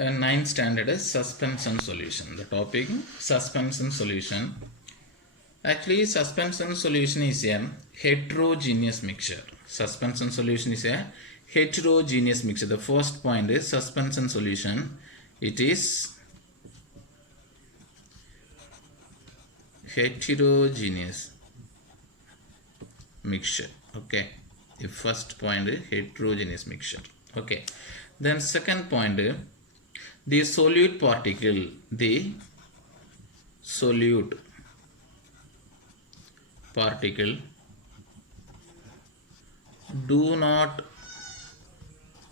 Ninth standard is suspension solution. The topic suspension solution. Actually, suspension solution is a heterogeneous mixture. Suspension solution is a heterogeneous mixture. The first point is suspension solution. It is heterogeneous mixture. Okay. The first point is heterogeneous mixture. Okay. Then second point, the solute particle. The solute particle do not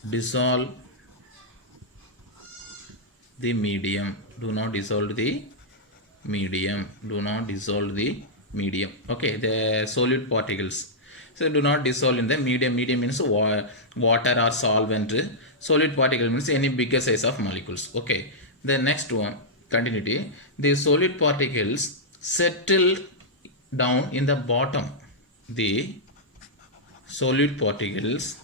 dissolve the medium. Do not dissolve the medium. Do not dissolve the medium. Okay, the solute particles. So do not dissolve in the medium. Medium means water or solvent. Solid particle means any bigger size of molecules. Okay. The next one, continuity. The solid particles settle down in the bottom. The solid particles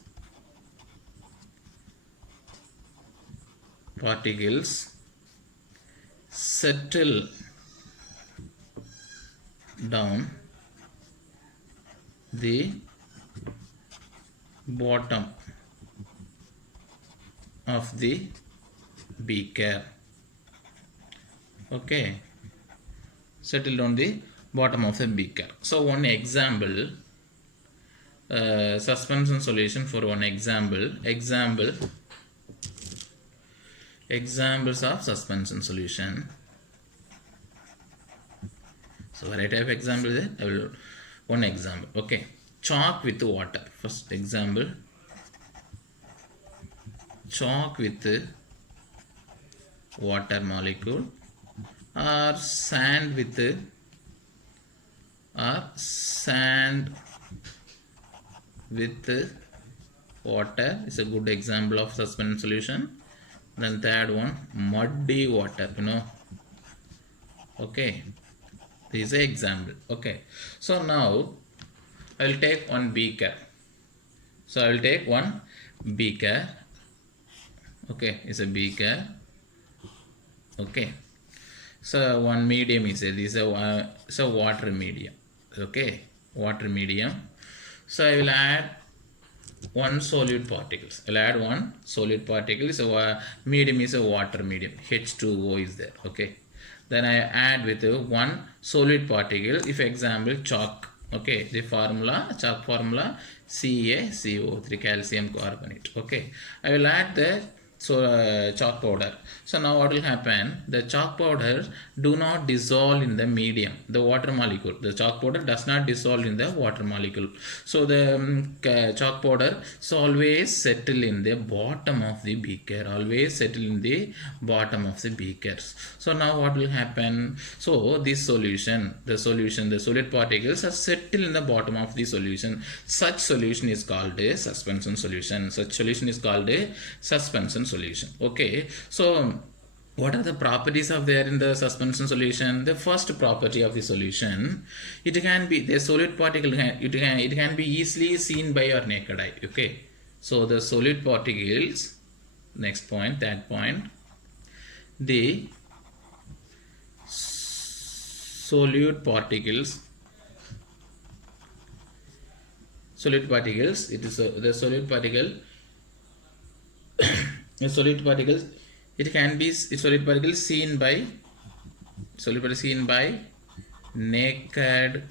settle down the bottom of the beaker. Okay, settle down the bottom of the beaker. So one example, suspension solution for one examples of suspension solution. So variety of example is I will one example. Okay, chalk with water. First example, chalk with water molecule, or sand with water is a good example of suspension solution. Then third one, muddy water, okay, this is an example. Okay, so now I will take one beaker. So I will take one beaker. Okay, it's a beaker. Okay, so one medium is this is a water medium. Okay, water medium. So I will add one solute particles. I'll add one solute particle. So medium is a water medium. H2O is there. Okay. Then I add with one solute particle. If example chalk. Okay. The formula, chalk formula, CaCO3, calcium carbonate. Okay. I will add the chalk powder. So now what will happen? The chalk powder do not dissolve in the medium, the water molecule. The chalk powder does not dissolve in the water molecule. So the chalk powder is always settle in the bottom of the beaker. Always settle in the bottom of the beakers. So now what will happen? So this solution, the solid particles are settle in the bottom of the solution. Such solution is called a suspension solution. Such solution is called a suspension solution. Okay, so what are the properties of there in the suspension solution? The first property of the solution, it can be the solid particle. It can be easily seen by your naked eye. Okay, so the solid particles. Next point, that point, the solute particles. Solid particles. It is the solid particle. A solid particles, it can be solid particles seen by naked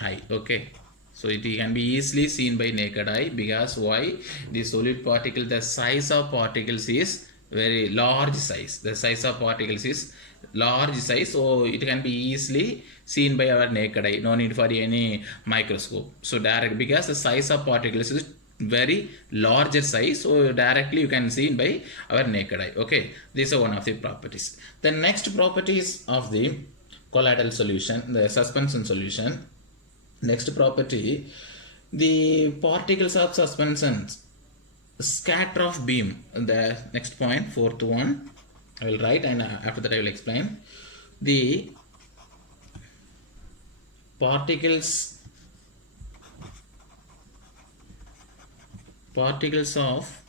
eye. Okay, so it can be easily seen by naked eye, because why? The solid particle, the size of particles is very large size. The size of particles is large size, so it can be easily seen by our naked eye. No need for any microscope. So direct, because the size of particles is very larger size, so directly you can see by our naked eye. Okay, these are one of the properties. The next properties of the colloidal solution, the suspension solution. Next property, the particles of suspensions scatter of beam. The next point, fourth one, I will write, and after that I will explain. The particles of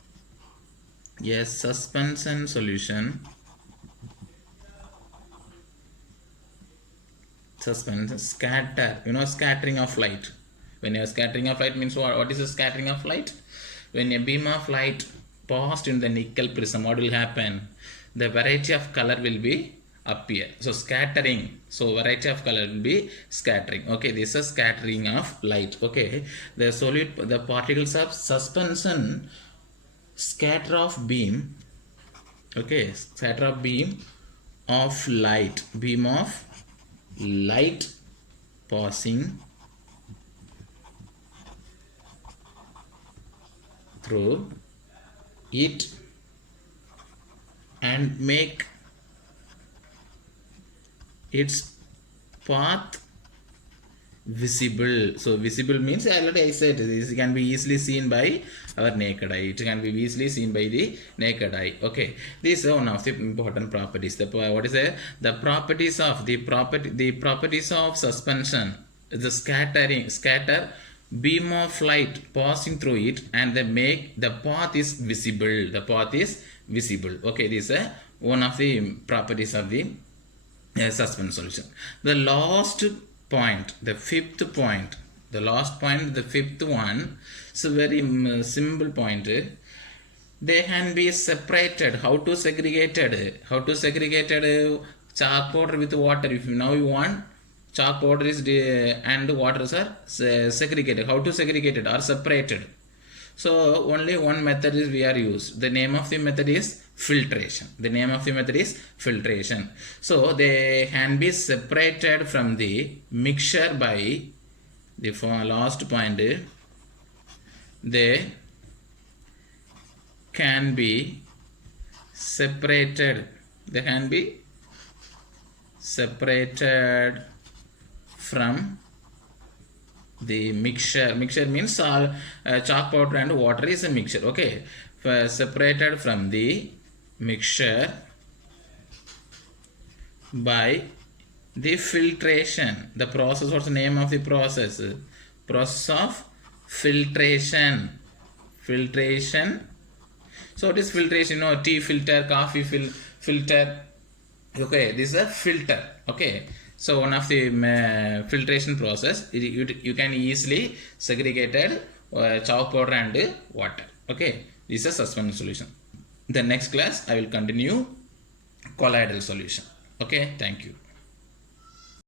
a suspension solution, suspension scatter, scattering of light. When you are scattering of light means what is a scattering of light? When a beam of light passed in the nickel prism, what will happen? The variety of color will be appear. So scattering, so variety of color will be scattering. Okay, this is scattering of light. Okay, the particles of suspension scatter of beam. Okay, scatter of beam of light, beam of light passing through it and make its path visible. So visible means already I said this can be easily seen by our naked eye. It can be easily seen by the naked eye. Okay, this is one of the important properties. What is the properties of the properties of suspension? The scatter beam of light passing through it and they make the path is visible. The path is visible. Okay, this is one of the properties of the suspension solution. The last point, the fifth point, the fifth one is a very simple point. They can be separated. How to segregated? How to segregated chalk powder with water? If now you want chalk powder is and waters are segregated. How to segregated or separated? So only one method is we are used. The name of the method is filtration. The name of the method is filtration. So they can be separated from the mixture by the last point. They can be separated. They can be separated from the mixture. Mixture means all chalk powder and water is a mixture. Okay, separated from the mixture by the filtration. The process, what's the name of the process? Process of filtration. Filtration. So it is filtration, tea filter, coffee filter. Okay, this is a filter. Okay, so one of the filtration process, you can easily segregated chalk powder and water. Okay, this is a suspension solution. The next class I will continue colloidal solution. Okay, thank you.